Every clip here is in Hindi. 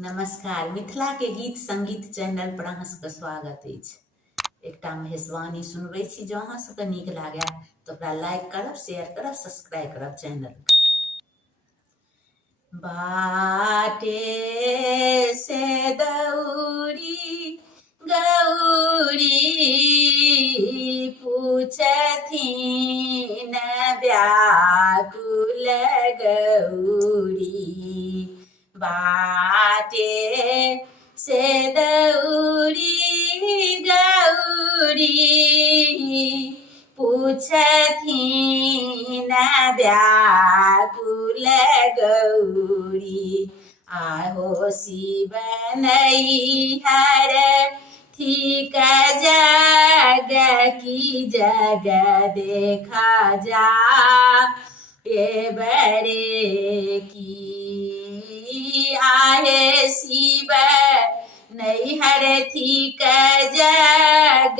नमस्कार। मिथिला के गीत संगीत चैनल पर अहाँ सबके स्वागत अछि। एकटा महेशवाणी सुनबै छी। जँ अहाँ सबके नीक लागे तऽ ओकरा लाइक करब, शेयर करब, सब्सक्राइब करब चैनल के। बाटे से दौड़ी गौरी पूछथिन व्याकुल गौरी। बाटे से दौड़ी गौरी पूछथिन व्याकुल गौरी। आहो शिव नैहर ठीक जग की जग देखा जा ये बड़े की। आहे शिव नैहर ठीक जग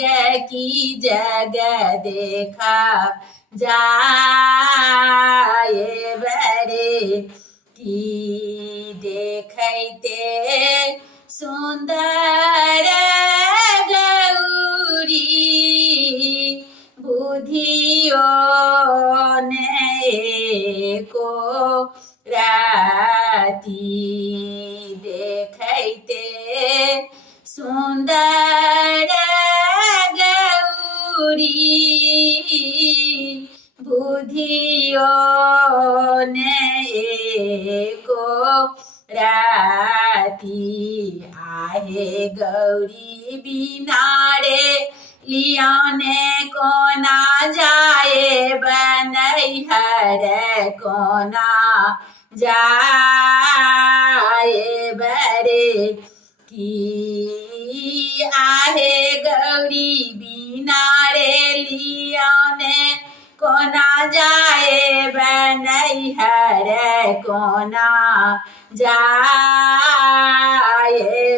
की जग देखा जाए बड़े की। देखते सुंदर गौरी बुधियो ने को राती। देखते सुंदर गौरी बुधियो ने को राती। आहे गौरी बिनारे लियाने को ना जाए बनैहर को ना जाए बड़े की। आहे गौरी बिनारे लियाने को ना जाए बनैहर को ना जाए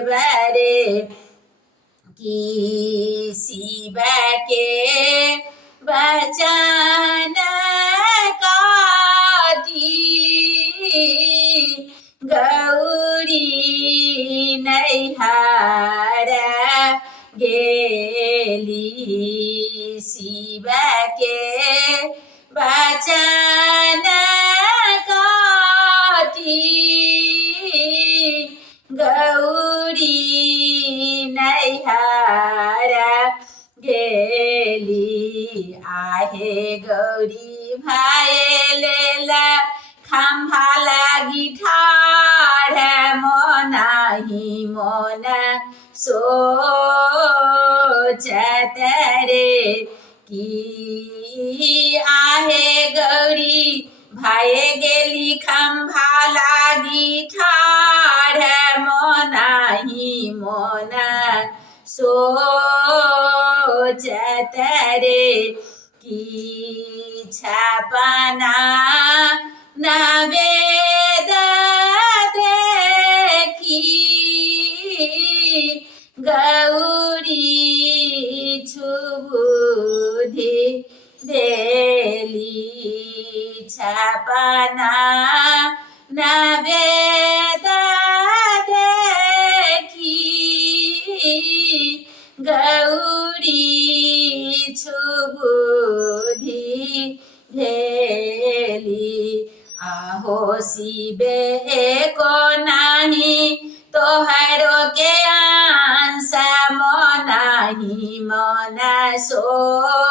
बड़े की। शिव के वचन काटी गौरी नैहर गेली। शिव के वचन काटी गौरी नैहर गेली। आहे गौरी भैलेला खम्भा लागी ठाढ़ मोनाही मोन सोचत रे की। आहे गौरी भाए गेली खम्भा लागी ठाढ़ मोनाही मोन सोचत रे की। छपना नवेद देखी गौरी छुबुधि देली। छपना नवेद देखी गौरी छुबुधि धेली। आहो शिवे को नाही तोहरो के अंश मोनाही मन सोचत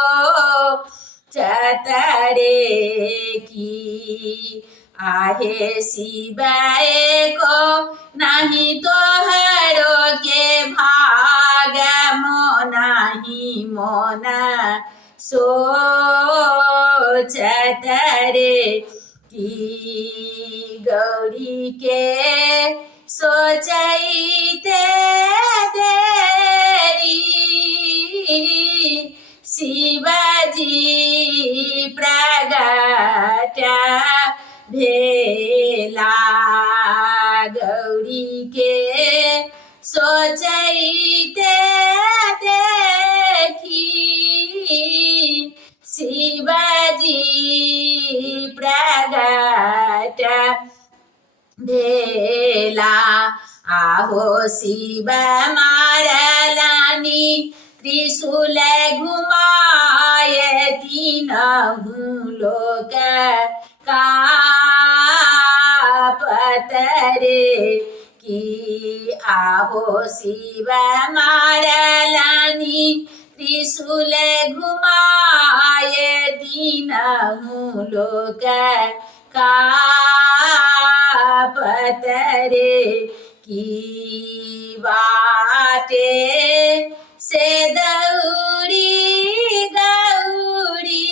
रे की। आहे शिव को नाही तोहरो के भाग मोनाही मोन सोचत रे की। गौरी के सोचैते देरी शिवजी प्रगट भेला। गौरी के सोचैते देखी शिवजी प्रगट भेला। आहो शिव मारलानी त्रिशूल घुमाए तीनहु लोक कापत रे कि आहो शिव मारलानी त्रिशूल घुमाए तीनहु लोक कापत रे की बाटे से दौड़ी गौरी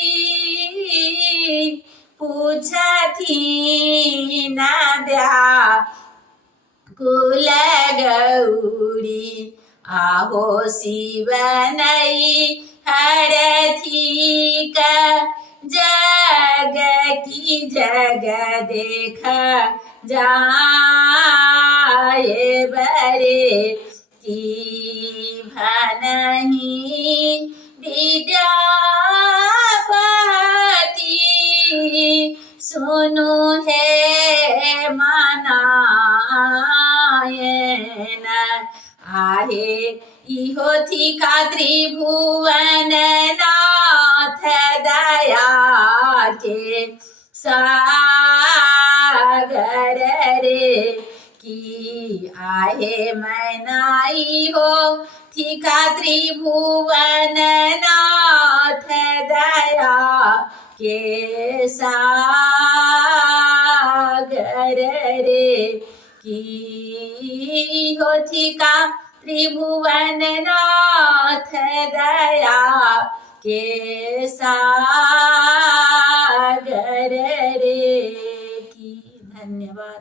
पूछथिन व्याकुल गौरी आहो शिव नई हरथी का जग की जग देख जाए बरे की भनहि विद्यापति सुनु है मनायन आहे इहो थिका त्रिभुवन नाथ दया के सागर रे की आहे मैनाई हो थिका त्रिभुवन नाथ दया के सागर रे की हो थिका त्रिभुवन नाथ दया के सागर रे।